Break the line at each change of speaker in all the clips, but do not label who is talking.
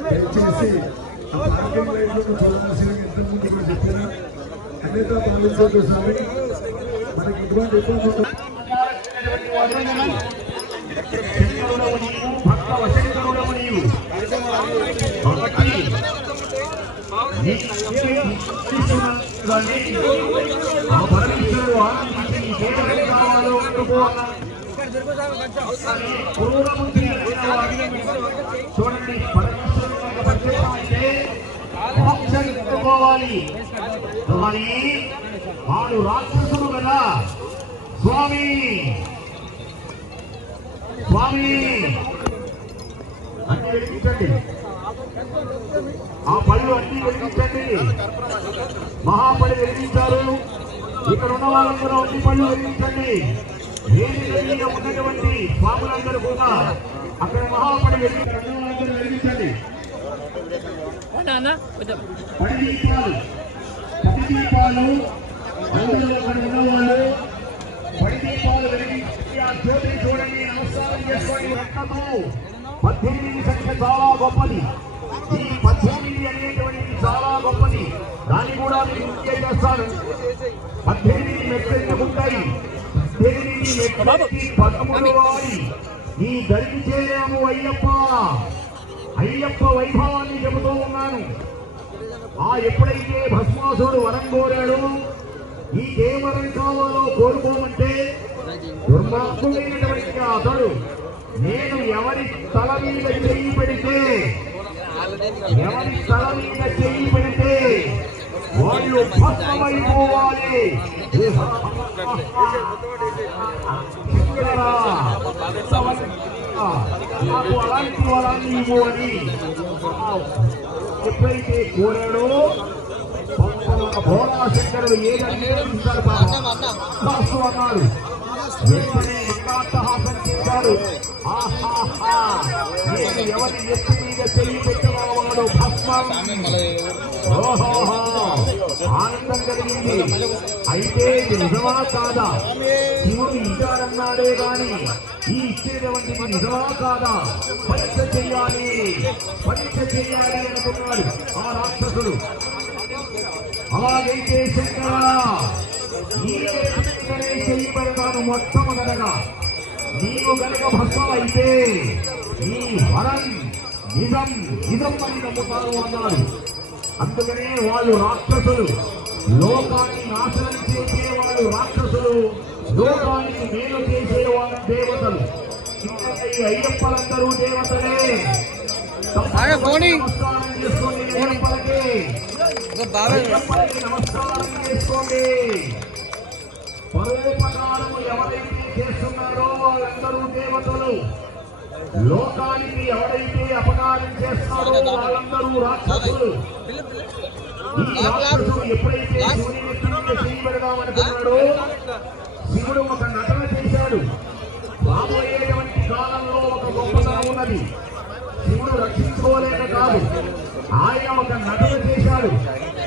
దయచేసి ఆ పార్కింగ్ లైట్లో చూడాల్సిన ఇంతకుముందు కూడా చెప్పాను అనేక పాలించండి స్వామి మనకి ఇటువంటి ఇబ్బంది
ఆ పరమేశ్వరుడు ఆనందించి కావాలో చూడండి పరమేశ్వరుడు యొక్క ఎత్తుకోవాలి కానీ వాడు రాక్షసుడు కదా స్వామి స్వామి అన్ని వెలిగించండి ఆ పళ్ళు అన్ని వెలిగించండి మహాపడి వెలిగించారు ఇక్కడ ఉన్న వాళ్ళందరూ అన్ని పళ్ళు వెలిగించండి వేదిక మీద ఉన్నటువంటి స్వాములందరూ కూడా అక్కడ మహాపడి వెలిగించండి పడి దీపాలు పది దీపాలు అందరూ అక్కడ ఉన్నవాళ్ళు పడి దీపాలు వెలిగించి ఆ జ్యోతిని చూడండి నమస్కారం చేసుకోండి. పద్దెనిమిది సంఖ్య చాలా గొప్పది. ఈ పద్దెనిమిది అనేటువంటిది చాలా గొప్పది. దాన్ని కూడా మీరు చేస్తారు పద్దెనిమిది మెట్లు ఉంటాయి పద్దెనిమిది వారి ఈ దరికి చేరాము అయ్యప్ప. అయ్యప్ప వైభవాన్ని చెబుతూ ఉన్నాను. ఆ ఎప్పుడైతే భస్మాసుడు వరం కోరాడు ఈ ఏ వరం కావాలో కోరుకోమంటే దుర్మార్గుడైనటువంటి అతడు నేను ఎవరి తల మీద చెయ్యి పెడితే ఎవరి తల మీద చెయ్యి పెడితే వాళ్ళు భస్మమైపోవాలి నాకు అలాంటి వరాన్ని ఇవ్వు అని ఎప్పుడైతే కోరాడో భోళాశంకరుడు ఏదైనా ఇస్తాడు అన్నాడు. వెంటనే మందాట్టహాసం చేశాడు. ఆహాహా నేను ఎవరి ఎత్తు మీద చెయ్యి పెట్టవాడు భస్మం. ఓహోహో ఆనందం అయితే ఇది నిజమా కాదా? శివుడు ఇచ్చారన్నాడే గాని ఈ ఇచ్చేటువంటి నిజమా కాదా? పరీక్ష చెయ్యాలి. పరీక్ష చెయ్యాలి అనుకున్నాడు ఆ రాక్షసుడు. అలాగైతే శంకర నీవే వెంటనే మొట్టమొదటగా నీవు గనక భస్మం అయితే నీ వరం నిజం నిజం అని నమ్ముతారు అన్నాడు. అందుకనే వాళ్ళు రాక్షసులు. లోకాన్ని నాశనం చేసే వాళ్ళు రాక్షసులు లోకానికి మేలు చేసే వాళ్ళు దేవతలు అయ్యప్పలందరూ దేవతలే.
బాగా పోనీ.
నమస్కారం చేసుకోండి అయ్యప్పలకి. అయ్యప్పలకి నమస్కారం చేసుకోండి. పరోపకారము ఎవరైతే చేస్తున్నారో వాళ్ళందరూ దేవతలు. లోకానికి ఎవరైతే అపకారం చేస్తారో వాళ్ళందరూ రాక్షసులు. ఎప్పుడైతే శివుడు ఒక నటన చేశాడు రాబోయేటువంటి కాలంలో ఒక గొప్పతనం ఉన్నది శివుడు రక్షించుకోలేక కాదు ఆయన ఒక నటన చేశాడు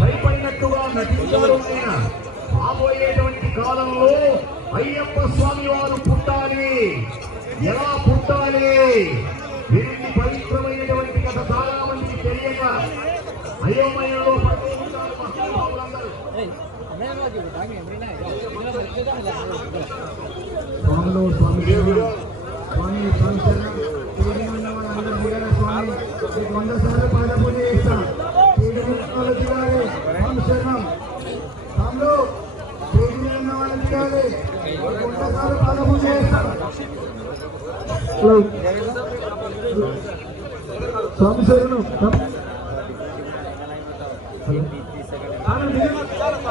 భయపడినట్టుగా నటించాడు ఆయన రాబోయేటువంటి కాలంలో అయ్యప్ప స్వామి వారు పుట్టాలి ఎలా పుట్టాలి దీనికి పవిత్రమైనటువంటి గత చాలా మందికి తెలియక అయోమయంలో
స్వామిలో స్వామి శరణం. స్వామి స్వామి శరణం. చేడి ఉన్న వాళ్ళందరూ దిగాలి స్వామి మీకు వంద సార్లు చేస్తాం ఉన్న వాళ్ళు దిగాలి స్వామి శరణం స్వామిలో ఉన్న వాళ్ళు దిగాలి వంద సార్లు చేస్తాం స్వామి శరణం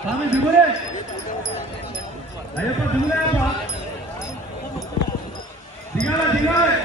స్వామి దిగులే అయ్యప్ప దిగులే అప్ప దిగాల దిగాలి